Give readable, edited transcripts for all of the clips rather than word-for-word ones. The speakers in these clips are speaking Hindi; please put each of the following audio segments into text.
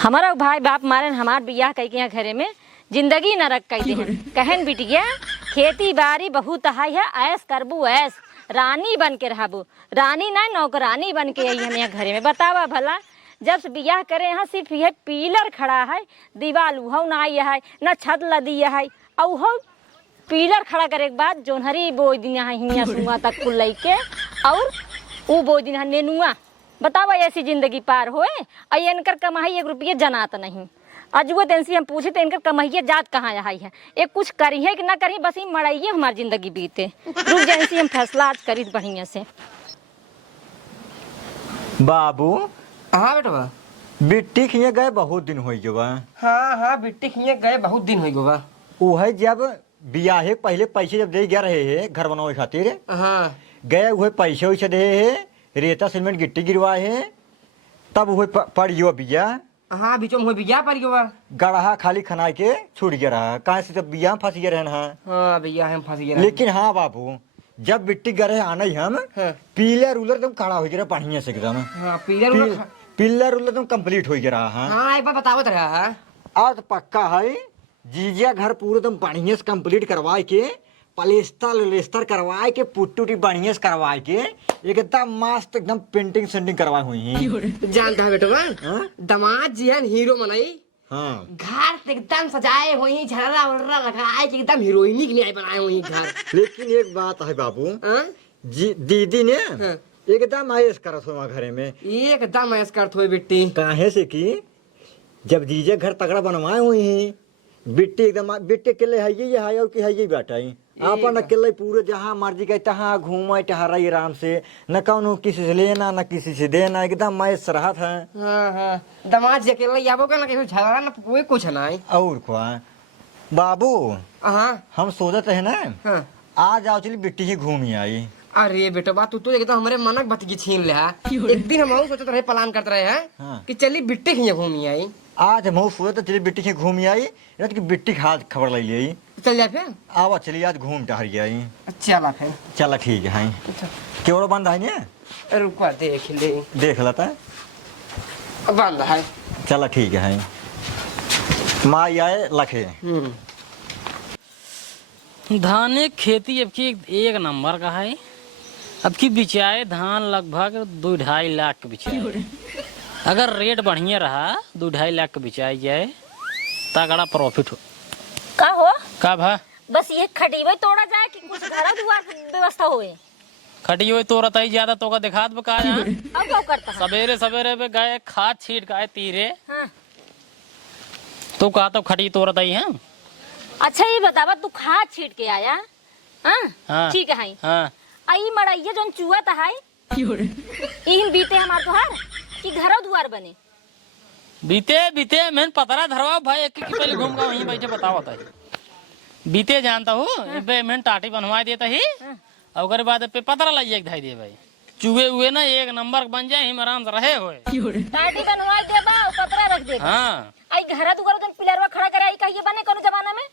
हमारा भाई बाप मारे हमार बियाह कई के यहाँ घरे में जिंदगी न रख कई दे कहन बिटिया खेती बाड़ी बहुत हाई है ऐस करबू ऐस रानी बन के रहबू रानी नहीं नौकरानी बन के आई हम यहाँ घरे में बतावा भला जब से बियाह करे यहाँ सिर्फ यह पीलर खड़ा है दीवार उहो ना है न छत लदी है और पीलर खड़ा करे के बाद जोनहरी बोई दिन यहाँ हिया सुआ तक कुल लैके और वो बोई दिन यहाँ नेनुआ बतावा ऐसी जिंदगी पार होए और इनकर कमाई 1 रुपये जनात नहीं अजुए दिन से हम पूछे तो इनकर कमाइए जात कहाँ आई है एक कुछ करी है कि ना करी बस ही मड़ाइए हमारी जिंदगी बीते रुक जैसी हम फैसला आज करी बढ़िया से। बाबू हाँ बेटवा बिट्टी खिए गए बहुत दिन हो गए। हाँ बिट्टी खिए गए बहुत दिन हो गए। वो है जब बियाहे पहले पैसे जब दे गया रहे है घर बनावे खातिर हाँ गए वही पैसे वैसे दे है रेता सीमेंट गिट्टी गिरवाए है तब वही पड़ियो बिया। हाँ बीचों में बिया पर गढ़ा खाली खना के छूट गया रहा कहाँ से जब बिया फंस गया रहना। हाँ भैया हम फंस गए लेकिन हाँ बाबू जब बिट्टी गए आना ही हम पीलर उलर एकदम खड़ा हो गया बढ़िया से एकदम। हाँ पिलर उलर एकदम कंप्लीट हो गया रहा। हाँ एक बार बतावत रहा है आज पक्का है जीजिया घर पूरे एकदम बढ़िया से कंप्लीट करवाए के पलेस्तर करवाए के पुट्टी उट्टी बढ़िया से करवाए के एकदम मस्त एकदम पेंटिंग सेंटिंग करवाए हुई है। जानता है बेटवा दामाद जी है हीरो मनाई हाँ घर एकदम सजाए हुई झररा वररा लगाए के एकदम हीरोइनी के लिए बनाए हुई घर। लेकिन एक बात है बाबू दीदी ने एकदम आयस करत हो घरे में एकदम ऐस करत हुए बिट्टी काहे से कि जब जीजे घर तगड़ा बनवाए हुई है बिट्टी एकदम बिट्टी के लिए है ये है और कि है ये बैठा है अपन अकेले पूरे जहाँ मर्जी गए तहाँ घूमे टहरा आराम से न कौन किसी से लेना न किसी से देना एकदम मैं सरहद है। हाँ दामाद जी अकेले आबो का ना किसी झगड़ा ना कोई कुछ नहीं और क्या बाबू हाँ हम सोचते है ना हाँ आज आओ चली बिट्टी ही घूमी आई। अरे बेटा बात तू तो एकदम हमारे मनक बत की छीन ले एक दिन हम सोचते रहे प्लान करते रहे हैं कि चली बिट्टी खिया घूमी आई। आज हम सोचते चली बिट्टी ही घूमी आई कि बिट्टी खा खबर ले ली चल जाए फिर आवा चलिए आज घूम टहर गई। चला फिर चला ठीक है क्यों बंद है ना रुका देख ले देख लेता है बंद है चला ठीक है माँ आए लखे धान खेती अब की 1 नंबर का है। अब की बिचाए धान लगभग 2-2.5 लाख के बिचाए अगर रेट बढ़िया रहा 2-2.5 लाख के बिचाई जाए तगड़ा प्रॉफिट हो का हो का भा बस ये खटीवे तोड़ा जाए कि कुछ घर दुआर व्यवस्था होए खटी हुई तो रताई ज्यादा तो का दिखात बका अब क्या करता है सवेरे सवेरे पे गए खाद छीट गए तीरे हाँ। तो कहा तो खटी तो रताई है। अच्छा ये बतावा तू खाद छीट के आया हाँ ठीक है हाँ आई मड़ाइया जोन चुआ था है इन बीते हमार तो हर कि घरों दुआर बने बीते मैंने पतरा धरवा भाई एक पहले घूम गया वहीं बैठे बताओ था बीते जानता हूँ मैंने टाटी बनवा देता ही और बाद पे पतरा लाइए धाई दे भाई चूहे हुए ना 1 नंबर बन जाए हम आराम से रहे हुए टाटी बनवा दे बा पतरा रख दे हाँ आई घरा दुआर जोन पिलरवा खड़ा करे आई कहिए बने कोनो जमाना में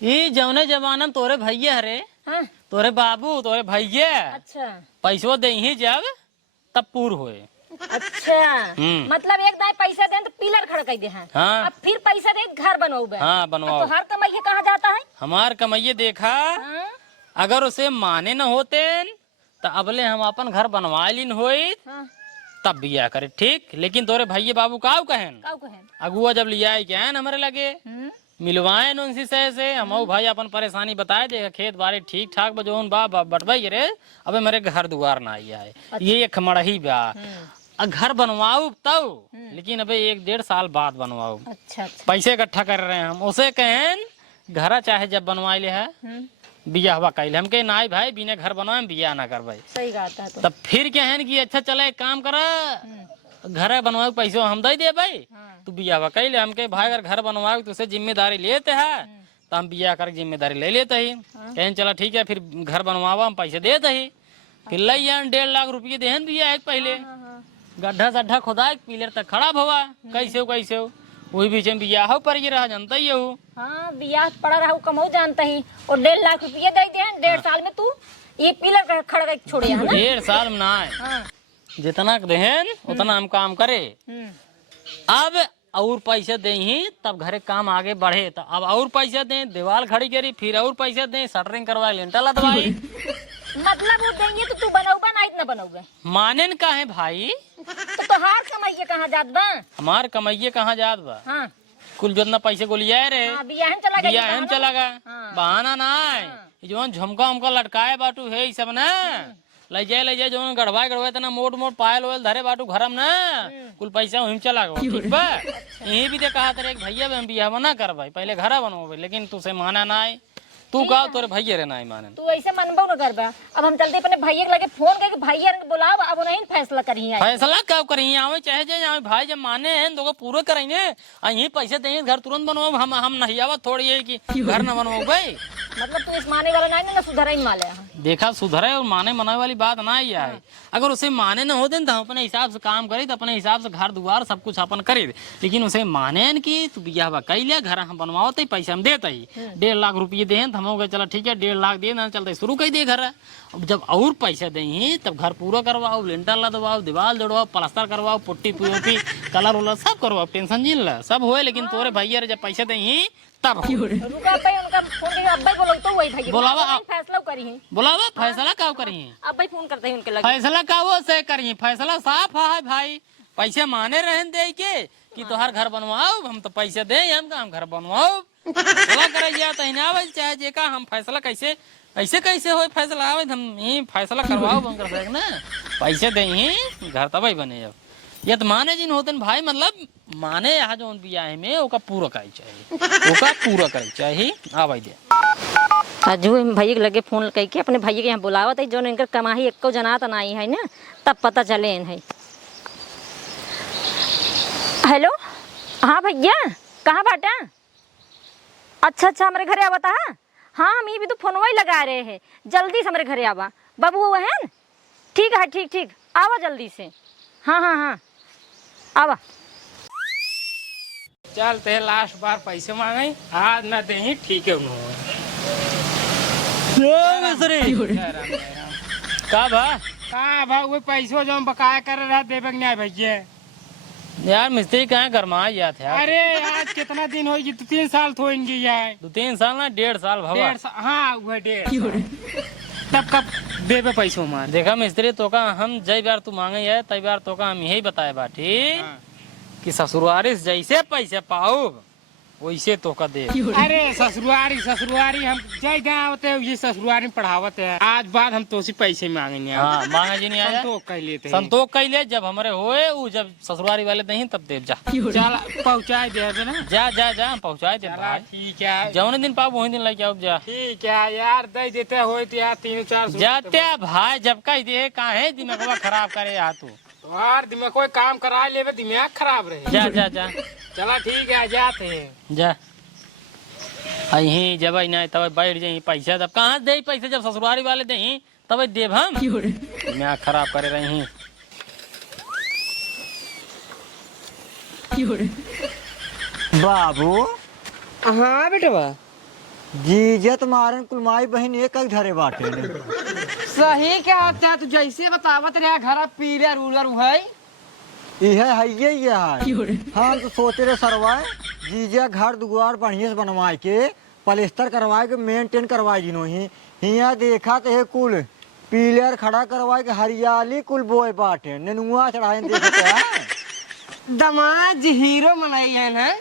ये जौने जमाना में तोरे भैया हरे हाँ। तोरे बाबू तोरे भैया अच्छा पैसो दे ही जब तब पूर होए। अच्छा मतलब एक दाई पैसा दे तो पिलर खड़ा कर दे हैं हाँ। अब फिर पैसा दे घर बनवाओ हाँ बनवाओ तो हर कमाई कहाँ जाता है हमार कमाइए देखा हाँ? अगर उसे माने न होते तो अबले हम अपन घर बनवा लीन होई हाँ। तब बिया करे ठीक। लेकिन तोरे भैया बाबू काऊ कहन अगुआ जब लिया क्या है हमारे लगे मिलवाए उनसी से हम भाई अपन परेशानी बताए देगा खेत बाड़ी ठीक ठाक बजोन बा बटवाई रे अबे मेरे घर दुआर ना आई है ये एक मड़ही बा घर बनवाऊ तब लेकिन अबे 1-1.5 साल बाद बनवाऊ। अच्छा। पैसे इकट्ठा कर रहे हैं हम उसे कहें घर चाहे जब बनवा ले है बिया हवा कैल हम कहे ना भाई बिना घर बनवाए बिया ना कर भाई सही बात है तो। तब फिर क्या है कि अच्छा चला एक काम करा घर बनवाए पैसे हम दे दे भाई तू बिया हवा कैल हम कहे भाई अगर घर बनवाए तो उसे जिम्मेदारी लेते है तो हम बिया कर जिम्मेदारी ले लेते ही कहें चला ठीक है फिर घर बनवावा हम पैसे देते ही फिर लई 1.5 लाख रुपये देहन दिया है पहले गड्ढा सड्ढा खुदा पिलर तक खड़ा हुआ कैसे वही बीच में बियाह पर ये रहा जानता ही हूँ। हाँ बियाह पड़ा रहा कमाऊ जानता ही और 1.5 लाख रुपये दे दे 1.5 साल में तू ये पिलर खड़ा कर छोड़े 1.5 साल में ना जितना देहन उतना हम काम करे। अब और पैसे दे ही तब घरे काम आगे बढ़े। तो अब और पैसे दें, दीवार खड़ी करी, फिर और पैसे दें, शटरिंग करवाए, लिंटर लदवाई। मतलब वो देंगे तो तू बनौबा ना इतना बनौबे। माने न काहे भाई? तो तोहार कमाइए कहाँ जात बा? हमार कमाइए कहाँ जात बा? हाँ कुल जितना पैसे को लिया रे हाँ, बियाहन चला गया बियाहन चला गया। हाँ। बहाना ना है जो झुमका उमका लटकाए बाटू है ई सब ना ले जाए जो गड़वाए तना मोट मोट पायल ओयल धरे बाटू घरम ना कुल पैसा वहीं चला गया। ठीक बा यही भी दे कहा तेरे भैया हम बियाह ना कर भाई पहले घर बनवाबे, लेकिन तुसे माना ना है। तू कहा तोरे भैया रे ना माने। तू ऐसे मनबो न करबा। अब हम चलते अपने भैया के लगे फोन करके भैया ने बुलाओ, अब नहीं फैसला करिए। फैसला कब करिए आवे चाहे जाए आवे भाई जब माने हैं तो पूरे करेंगे। यही पैसे देंगे घर तुरंत बनवाओ। हम नहीं आवा थोड़ी है कि घर न बनवाओ भाई। मतलब तू इस माने वाला नहीं ना सुधरने वाले हैं। देखा सुधरे और माने मनाने वाली बात ना ही है। अगर उसे माने न होते तो हम अपने हिसाब से काम करे तो अपने हिसाब से घर दुआर सब कुछ अपन करे, लेकिन उसे माने न कि तू बियाह कई लिया घर हम बनवाओ तो पैसे हम देते ही 1.5 लाख रुपये दे तो हम हो गए चलो ठीक है 1.5 लाख दे ना चलते शुरू कर दे घर। अब जब और पैसे दें तब घर पूरा करवाओ, लिंटर लदवाओ, दीवार जोड़वाओ, प्लास्टर करवाओ, पुट्टी पुट्टी कलर उलर सब करवाओ, टेंशन झील ला सब होए। लेकिन तोरे भैया जब पैसे दें तब रुका भाई उनका फोन करके अब्बाई बोलो तो वही भैया बुलावा फैसला करी है। बुलावा फैसला क्या करिए? अब्बाई फोन करते हैं उनके लगे। फैसला का वो से करिए, फैसला साफ है भाई। पैसे माने रहन दे के कि तोहार घर बनवाओ, हम तो पैसे दे हम घर बनवाओ फैसला करे तो आवे चाहे जे का हम फैसला कैसे ऐसे कैसे हो फैसला आवे हम यही फैसला करवाओ बंकर से ना पैसे दे ही घर तब बने। अब ये तो माने जिन होते भाई मतलब माने यहाँ जो बियाह में ओका पूरा करे चाहिए, ओका पूरा करे चाहिए। आ भाई दे अजू भैया के लगे फोन करके अपने भैया के यहाँ बुलावा था जो इनकर कमाही एको जना तो नहीं है ना तब पता चले है। हेलो हाँ भैया कहाँ बाटा? अच्छा हमारे घरे आवा था। हाँ हम ये भी तो फोनवा ही लगा रहे हैं, जल्दी से हमारे घरे आवा। बाबू वो है ठीक है ठीक आवा जल्दी से। हाँ आवा। चलते लास्ट बार पैसे मांगे आज न दे ठीक है का भा का भाई वो पैसों जो हम बकाया कर रहा देवे नहीं भैया। यार मिस्त्री कहाँ गरमा जाते हैं। अरे आज कितना दिन होगी 2-3 साल तो होंगे यार। 2-3 साल ना 1.5 साल भवा। 1.5 साल हाँ वो 1.5 तब कब देवे पैसों मार। देखा मिस्त्री तो का हम जय बार तू मांगे है तई बार तो का हम यही बताए बाटी कि ससुरारी से जैसे पैसे पाओ वैसे तो का दे। अरे ससुरारी हम जय गाँव ये ससुरारी में पढ़ावत है। आज बाद हम तो पैसे मांगेंगे। हाँ मांगा जी नहीं आया संतोष कह लेते संतोष कह ले जब हमारे होए वो जब ससुरारी वाले दही तब दे जा चल पहुँचा दे ना। जा हम पहुँचाए दे भाई। ठीक है जौने दिन पाओ वही दिन लेके आओ जा। ठीक है यार दे देते हो यार 3-4 जाते भाई जब कह दे काहे दिमाग खराब करे आ तू यार दिमाग कोई काम करा ले दिमाग खराब रहे। जा चला ठीक है जाते हैं। जा यही जब नहीं तब बैठ जाई पैसा तब कहाँ दे पैसे जब ससुरारी वाले दे तब देव हम मैं खराब करे रही। बाबू हाँ बेटवा जीजत मारन कुलमाई बहन एक धरे बाटे ने। सही क्या होता है तू जैसे बतावत रहा घर पीले रूलर है इहे है ये हम तो सोचे रहे सरवाए जीजा घर दुआर बढ़िया से बनवाए के पलेस्तर करवाए के मेंटेन करवाए जिनो ही हिया देखा तो है कुल पीलर खड़ा करवाए के हरियाली कुल बोए बाटे नेनुआ चढ़ाए देखते हैं। दमाद हीरो बनाई है ना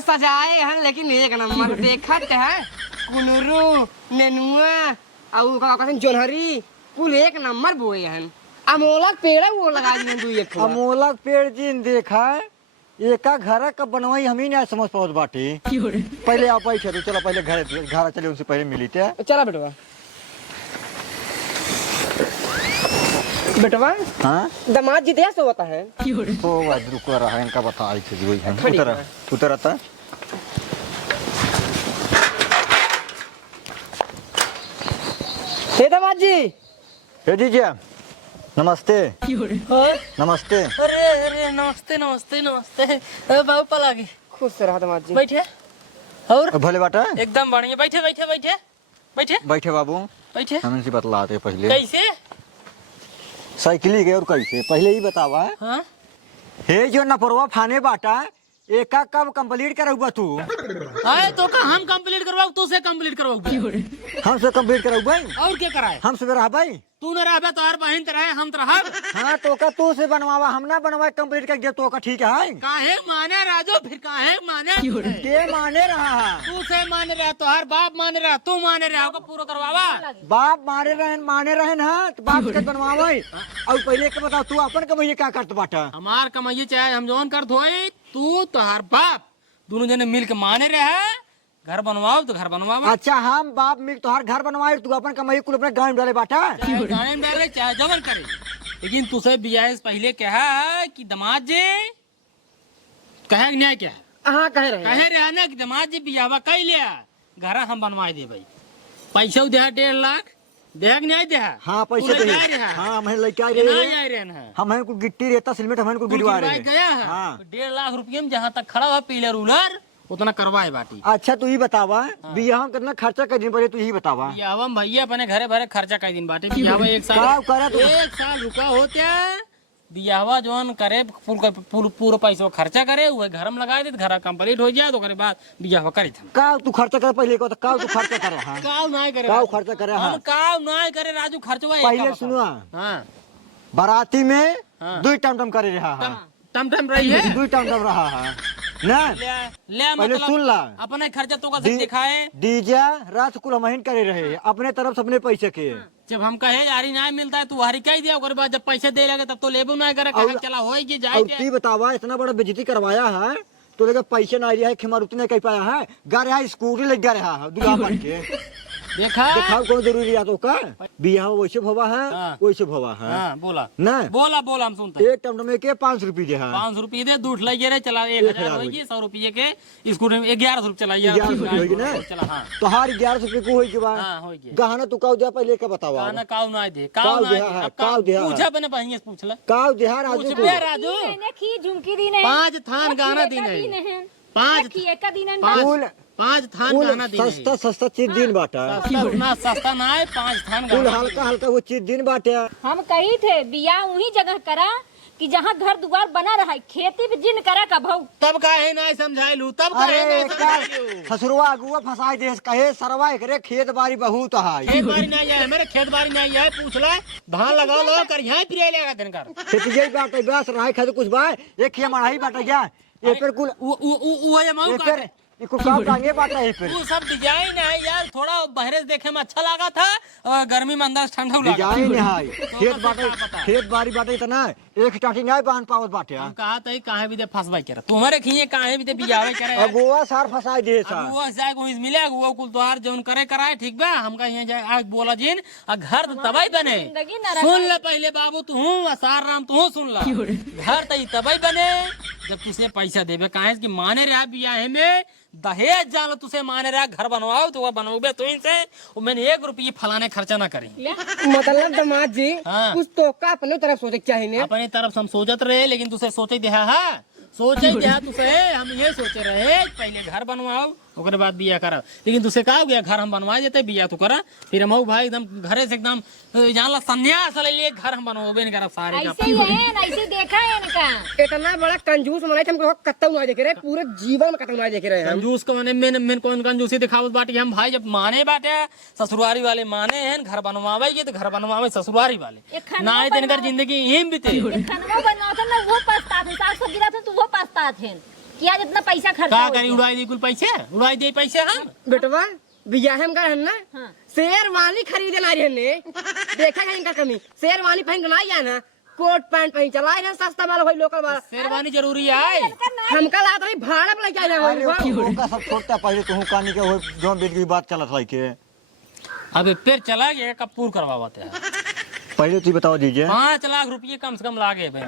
सजाए हैं लेकिन एक नंबर देखा है कुनरू नेनुआ और जोनहरी कुल एक नंबर बोए हैं। अमोलक पेड़ वो लगा दिए अमोलक पेड़ जिन देखा एका घर का बनवाई हम ही नहीं समझ पाओ बाटे। पहले आप बैठे तो चलो पहले घर चले उनसे पहले मिली थे। चला बेटवा हाँ दमाद जितिया से होता है तो रुको रहा इनका बता उतर आता हे दमाद जी हे जीजा नमस्ते नमस्ते। अरे नमस्ते बाबू पला गए खुश रहा दमाद जी। बैठे और भले बाटा एकदम बढ़िया बैठे बाबू बैठे हम इनसे बतलाते पहले कैसे साइकिल गए और कैसे पहले ही बतावा हाँ हे जो नपरवा फाने बाटा एक कब कंप्लीट करौबा तू? आए तो का हम कंप्लीट करवाओ तू से कंप्लीट करवाओ हमसे कंप्लीट करौबा? और क्या कराए हम से रहबै? तू न रहबे तो हर बहन रहे हम तो रहब हाँ तो का तू से बनवावा, हम ना बनवाए कंप्लीट कर दे तो का ठीक है? काहे माने राजू फिर काहे माने के माने रहा है? तू से माने रहा तो हर बाप माने रहा तू माने रहा को पूरा करवावा बाप माने रहे ना तो बाप के बनवावे। और पहले के बताओ तू अपन कमाइए क्या करत बाटा? हमार कमाइए चाहे हम जौन कर धोई तू तो हर बाप दोनों जने मिल के माने रहे घर बनवाओ तो घर बनवावा अच्छा हम बाप मिल तोहार घर बनवाए, तू अपन कमाई कुल अपने गाँव में डाले बाटा? चाहे गाने में डाले चाहे जवन करे लेकिन तुझे बियाह से पहले कहा है कि दामाद जी कहे न्याय क्या हाँ कह रहे हैं। कहे रहे ना कि दामाद जी बियाह कह लिया घर हम बनवाए दे भाई पैसा दे 1.5 लाख देख नहीं दे हाँ पैसे दे। हाँ मैं लेके आ रहे हैं। हम को गिट्टी रेता सिलमेट हम को गिरवा रहे हैं। गया है हाँ। 1.5 लाख रुपये में जहाँ तक खड़ा हुआ पिलर उलर उतना करवाए बाटी अच्छा तू ही बतावा बियाह में कितना खर्चा कर दिन पड़े, तू ही बतावा। बियाह में भैया अपने घरे भरे खर्चा कर दिन बाटे बियाह में एक साल रुका होते बियाहवा जोन करे पूरा पैसा खर्चा करे वह घर में लगा दे घर कंप्लीट हो जाए तो करे बाद बियाह करे का तू खर्चा कर पहले को, तो का तू खर्चा करे? हाँ काव नहीं करे का खर्चा करे? हाँ काव नहीं करे राजू खर्चवा पहले सुनुआ हाँ बाराती में हाँ। 2 टमटम करे रहा है, टम टम रही है 2 टमटम रहा है ना। ले पहले मतलब सुन ला, अपने खर्चा तो का दिखाए डीजे रात कुल महीन करे रहे अपने तरफ से अपने पैसे के। जब हम कहे यारी नहीं मिलता है तू हरी कह दिया ओकर बाद जब पैसे दे लगे तब तो लेबू नहीं करे और- कहा चला होएगी और जाए ती बतावा इतना बड़ा बेइज्जती करवाया है तो लेके पैसे नहीं रहा है, खिमारुती नहीं कह पाया है, गा रहा है स्कूटी लग रहा है दूल्हा बन के। देखा दिखाओ कौन जरूरी है तो का बियाह वैसे भवा है हाँ। वैसे भवा है हाँ बोला ना। बोला हम सुनते हैं। एक टमटम के 5 रुपये दे है। 500 रुपये दे दूध लगे रे चला 1000 होगी 100 रुपये के स्कूटर में 1100 रुपये चला 1100 रुपये होगी ना। चला हाँ तो हार 1100 रुपये को होई के बाद हाँ होगी गहना तू काउ दे पहले का बतावा। काना काव ना दे काव काव ना दे, हाँ, काव दे, हाँ। पूछा बने पहिए से पूछ ले काउ दे हार पूछ आदमी को। बे राजू मैंने की झुमकी दी नहीं 5 थान गाना दी नहीं 5 एक दिन कुल 5 थान कुल गाना दी नहीं सस्ता सस्ता चीज दिन बाटा, सस्ता ना है 5 थान कुल गाना हल्का हल्का वो चीज दिन बाटे। हम कही थे बिया वही जगह करा कि जहाँ घर दुआर बना रहा है, खेती भी जिन करा का भाऊ। तब काहे नहीं समझाइलू तब काहे अरे नहीं का समझाइलू ससुरवा अगुआ फसाई देश कहे सरवा एकरे खेत बाड़ी बहुत है। खेत बाड़ी नहीं है मेरे खेत बाड़ी नहीं है पूछ ले धान लगा लो कर यहाँ फिर लेगा दिन कर खेती यही बात है, बस रहा खाते कुछ बा एक ही मढ़ाई बाटा गया ये पर कुल वो है मऊ ये का पर इको काम टांगे बाटा ये पर वो सब डिजाइन है यार थोड़ा बहरे से देखे में अच्छा लगा था और गर्मी में अंदर ठंडा लगा डिजाइन है खेत तो बाटे क्या पता? खेत बाड़ी बाटे इतना एक टाटी नहीं बांध पावत बाटे। हम कहा था काहे भी दे फसवाई करे तुम्हारे खिए काहे भी दे बियावे करे अगुआ सार फसाई दे सा। अब वो जाए कोई मिले वो कुल तोहार जौन करे कराए ठीक बा हमका यहाँ जाए आज बोला जिन आ घर तो तबाई बने जिंदगी नरक सुन ले पहले बाबू तू सार राम तू सुन ला घर तो तबाई बने जब तुझे पैसा देवे काहे कि माने रहा बियाह में दहेज जानो तुझे माने रहा घर बनवाओ तो वो बनवाओगे तो इनसे वो मैंने 1 रुपये फलाने खर्चा ना करी मतलब दामाद जी हाँ। कुछ तो का अपने तरफ सोचे क्या है अपनी तरफ हम सोचत रहे लेकिन तुझे सोचे दिया है सोचे दिया तुझे हम ये सोचे रहे पहले घर बनवाओ ओकरे बाद बिया करा लेकिन तुझे कहा गया घर हम बनवा देते बिया तू करा फिर हम भाई एकदम घरे से एकदम जान ला संन्यास ले लिए घर हम बनवाबे नहीं करा सारे का ऐसे ही है ना, ऐसे देखा है इनका। इतना बड़ा कंजूस बनाए थे हमको कत्ता ना देखे रहे पूरे जीवन में कत्ता ना देखे रहे हम। कंजूस को मैंने कौन कंजूसी दिखावत बाटे हम भाई जब माने बाटे ससुरारी वाले माने हैं घर बनवावे तो घर बनवावे ससुरारी वाले एक खाना ना दिन कर जिंदगी यही बीते खाना बनाते ना वो पछताते, साग सब्जी लाते तो वो पछताते कि आज इतना पैसा खर्चा का हो करी गया। उड़ाई दी कुल पैसे उड़ाई दे पैसे हम बेटवा बियाह हम कर ना हाँ। शेरवानी खरीदे ला रहे ने देखा है इनका कमी शेरवानी पहन के ना आया ना कोट पैंट पहन चला रहे सस्ता वाला भाई लोकल वाला शेरवानी जरूरी है हमका लात रही भाड़ा पे लेके आया अरे वो का सब छोड़ता पहले तू कानी के वो जो बीत की बात चलत है के अबे फिर चला गया कब पूर करवाते हैं पहले तू बताओ दीजिए 5 लाख रुपये कम से कम लागे भाई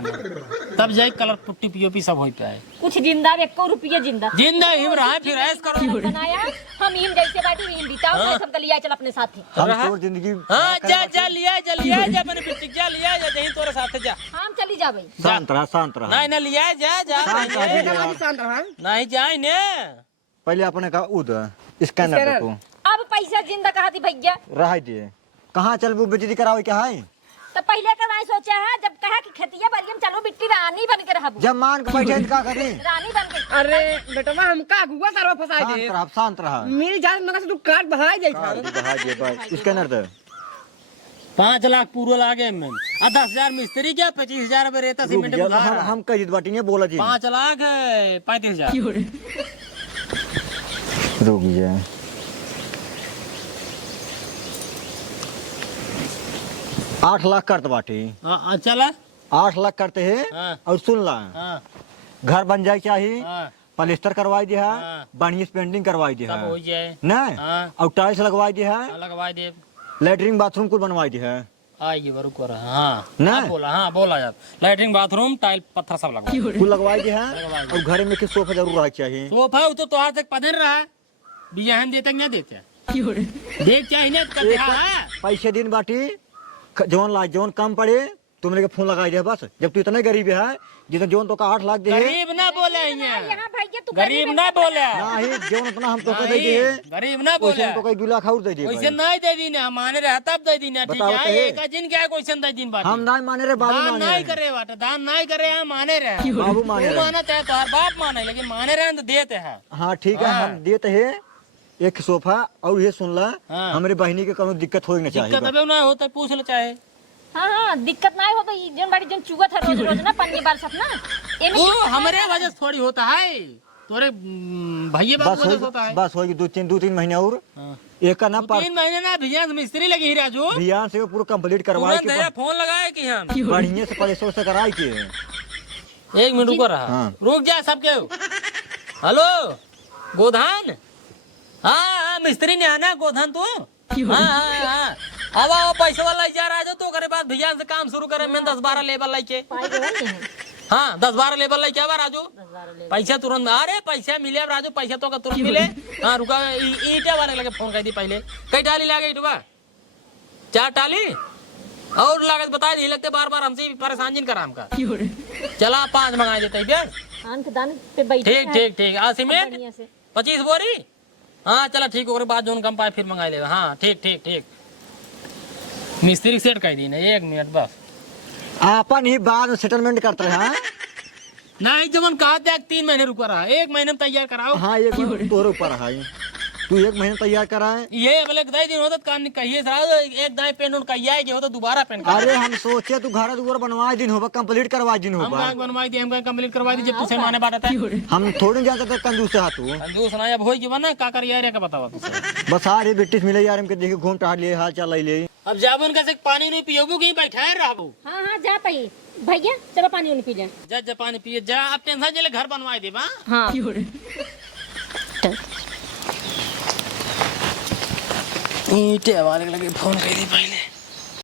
तब जाए कलर पुट्टी पीओपी सब हो पाए कुछ जिंदा 1 रुपया जिंदा जिंदा हिम रहा फिर ऐस करो बनाया हम हिम जैसे बैठी हिम बिताओ मैं सबका लिया चल अपने साथ ही। हम तोर जिंदगी हाँ जा लिया जा मैंने बिट्टी जा लिया जा जहीं तोरे साथ जा हम चली जा भाई। शांत रहा नहीं ना लिया जा शांत रहा दीजिए आप। शांत रहा नहीं जाए ने पहले अपने का उद स्कैनर देखो अब पैसा जिंदा कहा थी भैया रह दिए कहाँ चल वो बेइज्जती करावे क्या है तो पहले का नहीं सोचा है जब कहा कि खेतिया बाड़ी में चलो बिट्टी रानी बन के रहबू जब मान के बैठे तो का करी? रानी बन के अरे बेटवा हमका गुआ सारा फंसा दे शांत रहा। मेरी जान मगर से तू काट बहाई दे हाँ, जी, बहा दिए बस। स्कैनर दे। 5 लाख पूरा लागे में और 10,000 मिस्त्री क्या 25,000 रुपए रहता रुक सीमेंट जा, बुधार हम कह दी बाटी नहीं बोला जी। 5 लाख है 35,000 रुक जा। आठ लाख करते बाटी। चला 8 लाख करते हैं। हाँ। और सुन ला, हाँ घर बन जाए चाहिए, हाँ पलिस्तर करवाई दिया, हाँ। बढ़िया पेंटिंग करवाई सब दिया हो जाए नहीं, हाँ। और टाइल्स लगवाई दिया, लगवा दे लेटरिन बाथरूम कुल बनवाई दिया। आइए बरू कर हाँ ना? हाँ, बोला हाँ बोला यार लैट्रिन बाथरूम टाइल पत्थर सब लगवा कुल लगवाई दिया। लगवाई दिया। और घर में किस सोफा जरूर रहा चाहिए। सोफा वो तो तोहार तक पधर रहा बियाहन देते क्या देते देख चाहिए ना कर एक हाँ पैसे दिन बाटी जोन कम पड़े तुम लेके फोन लगाई दे बस। जब तू इतने गरीब है जितना जोन तो का 8 लाख दे गरीब ना बोले यहाँ भैया तू गरीब ना बोले ना ही जोन उतना हम तो दे दिए, गरीब ना बोले तो कई 2 लाख और दे दिए। वैसे नहीं दे दी ना माने रहा तब दे दी ना ठीक बताओ है तो ये। एक जिन क्या क्वेश्चन दे दिन बात हम ना माने रे बाबू दान माने नहीं रहे। करे बात दान नहीं करे हम माने रहे बाबू माने तू रहे। माना चाहे तुम्हार बाप माने लेकिन माने रहे तो देते हैं हाँ ठीक है, हम देते हैं एक सोफा। और ये सुन ला, हाँ। हमारे बहनी के कोनो दिक्कत हो ना चाहिए दिक्कत बस। अबे ना होता पूछ ले चाहे हाँ हाँ दिक्कत नहीं हो तो जन बाड़ी जन चुगत है रोज रोज ना पन्नी बार सब ना एमे वो हमारे वजह से थोड़ी होता है तोरे भैया बाबू वजह से होता है बस होगी 2-3 महीने और हाँ। एक का ना 3 महीने ना भैया मिस्त्री लगी ही राजू ध्यान से पूरा कंप्लीट करवाए तुरंत है, फोन लगाए कि हम बढ़िया से पैसों से कराए के। 1 मिनट रुको रहा हाँ। रुक जा सबके हेलो गोधान हाँ हाँ मिस्त्री ने आना गोधान तू हाँ हाँ हाँ अब आओ पैसे वाला जा रहा तो करे बाद भैया से काम शुरू करे मैं 10-12 लेबर लाइके पाई गए नहीं है हाँ 10-12 लेबर लाइके अब राजू पैसा तुरंत अरे पैसा मिले अब राजू पैसा तो का तुरंत मिले हाँ रुका ईटे वाले लगे फोन कर दी पहले कई टाली लागे ईटवा 4 टाली और लागत बता दी लगते बार हमसे परेशान जिन करा हमका चला 5 मंगा देते हैं आन के दान पे बैठे ठीक ठीक ठीक आ सीमेंट बढ़िया से 25 बोरी हाँ चला ठीक और बाद जोन कम पाए फिर मंगा लेगा हाँ ठीक ठीक ठीक मिस्त्री सेट कर दी ना 1 मिनट बस अपन ही बाद में सेटलमेंट करते हैं। हाँ? नहीं जब कहा था 3 महीने रुका रहा 1 महीने में तैयार कराओ हाँ एक तोरे ऊपर है, तू 1 महीने तैयार कराए। ये बोले दाई दिन होता कान कहिए सरा एक दाई पेन उन कहिए कि होता दोबारा पेन अरे हम सोचे तू घर दुआर बनवाए दिन होगा, कंप्लीट करवाए दिन हम होगा। का बनवाई दी हम का कंप्लीट करवा दी जब तुसे माने बात आता है हम थोड़ी जाते थे कंजूस से हाथू। कंजूस ना अब होई कि बना का कर यार का बतावा तुसे बस आ रही ब्रिटिश मिले यार, हमके देखे घूम टहल लिए हाल चाल ले। अब जाबुन कैसे पानी नहीं पियोबू कहीं बैठा रहबू हाँ हाँ जा पाई भैया चलो पानी उन पी जाए जा पानी पिए जा अब टेंशन चले घर बनवाई दे बा हाँ ईटे वाले लगे फोन कर दी पहले